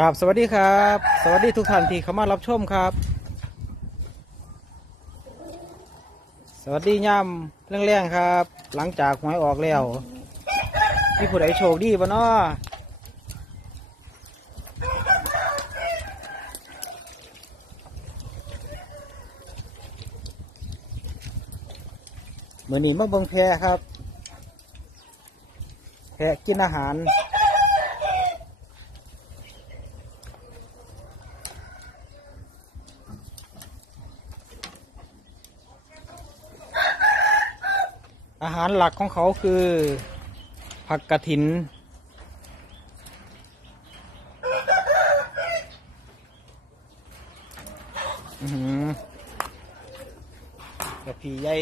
กับสวัสดีครับ สวัสดีทุกท่านที่เข้ามารับชมครับ สวัสดีย่ำเรื่องๆครับ หลังจากหวยออกแล้วมีผู้ใดโชคดีบ่เนาะเมื่อนี้มาเบิ่งแพครับ แพกินอาหาร อา หารหลักของเขาคือ ผักกระถินอือหือกระพีใหญ่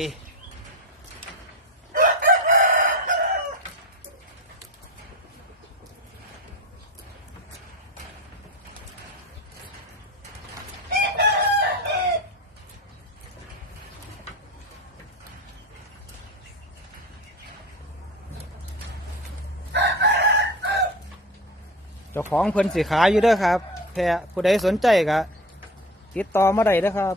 เจ้าของเพิ่นสิขายอยู่เด้อครับแพรผู้ใดสนใจก็ติดต่อมาได้เด้อครับ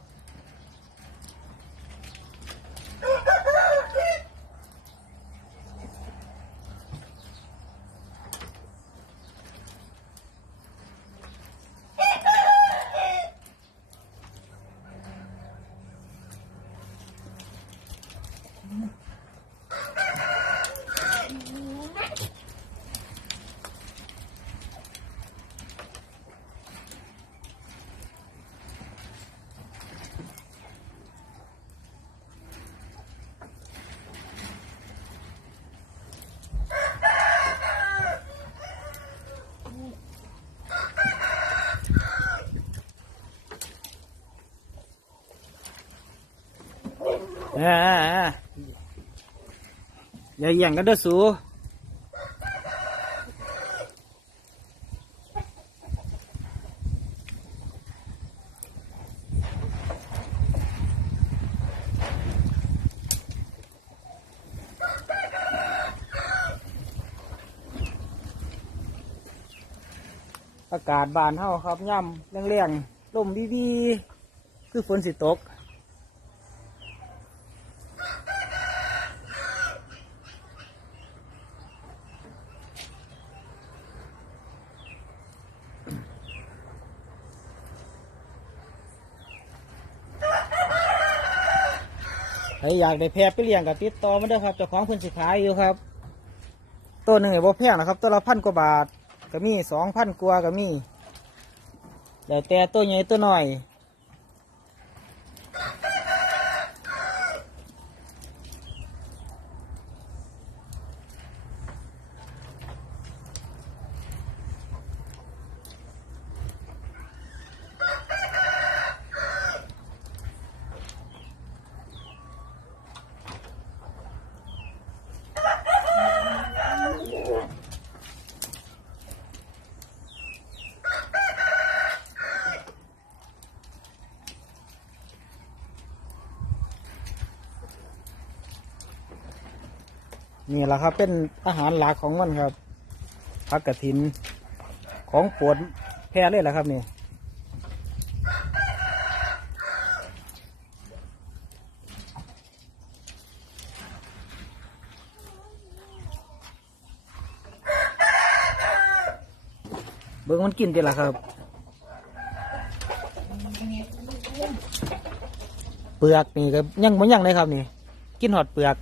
อ่าอย่าแย่งกันเด้อสูอากาศบานเฮาครับย่ำเร่งๆลมบีๆ คือฝนสิตก ครอยากได้แพะไปเลี้ยงกับติดต่อมาเด้อครับเจ้าของพื้นสิขายอยู่ครับ ตัวหนึ่งไอ้บ่แพงนะครับ ตัวละพันกว่าบาทก็มีสองพันกว่าก็มีแต่แต่ตัวใหญ่ตัวน้อย นี่แหละครับ เป็นอาหารหลักของมันครับผักกระถิน ของปวดแพะเลยแหละครับนี่เบิ้งมันกินดีละครับ เปลือกนี่ก็ยังมันยังเลยครับนี่ กินหอดเปลือก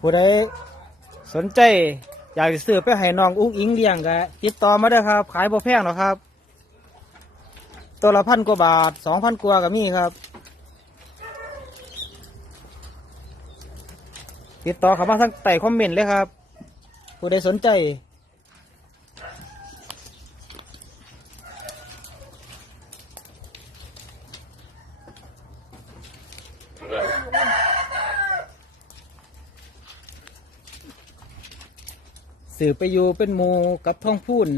ผู้ใดสนใจ อยากจะซื้อไปให้น้องอุ้งอิงเลี้ยงก็ติดต่อมาได้ครับ ขายบ่แพงหรอกครับ ตัวละพันกว่าบาทสองพันกว่าก็มีครับ ติดต่อเขามาทางใต้คอมเมนต์เลยครับ ผู้ใดสนใจ สื่อไปอยู่เป็นหมูกับท่องพูน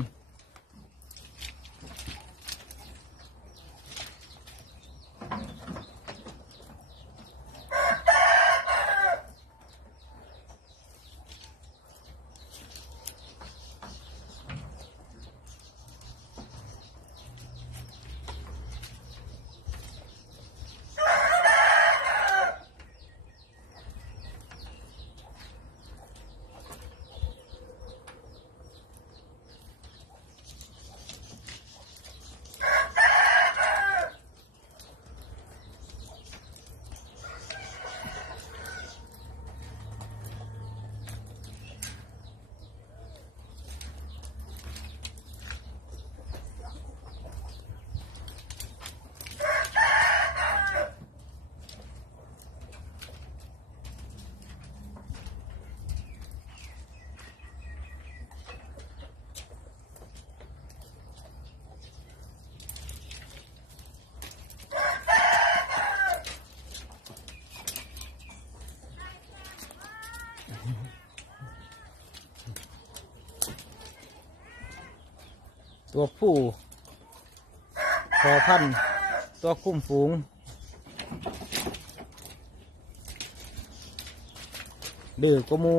ตัวผู้พอพันตัวคุ้มฝูง ดื้อกมู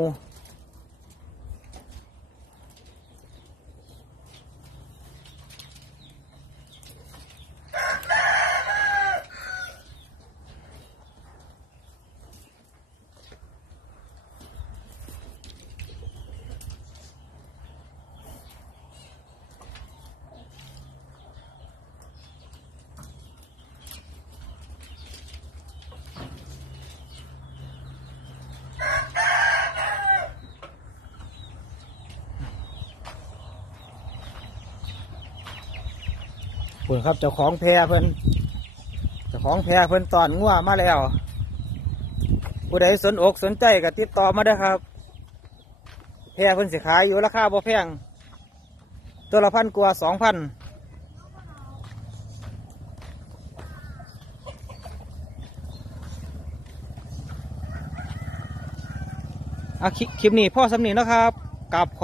เพิ่นครับเจ้าของแพรเพิ่นเจ้าของแพรเพิ่นตอนงัวมาแล้ว ผู้ใดสนอกสนใจก็ติดต่อมาได้ครับ แพรเพิ่นสิขายอยู่ราคาบ่แพงตัวละพันกว่าสองพันอะคลิปนี้พ่อสำนีนะครับกับขอ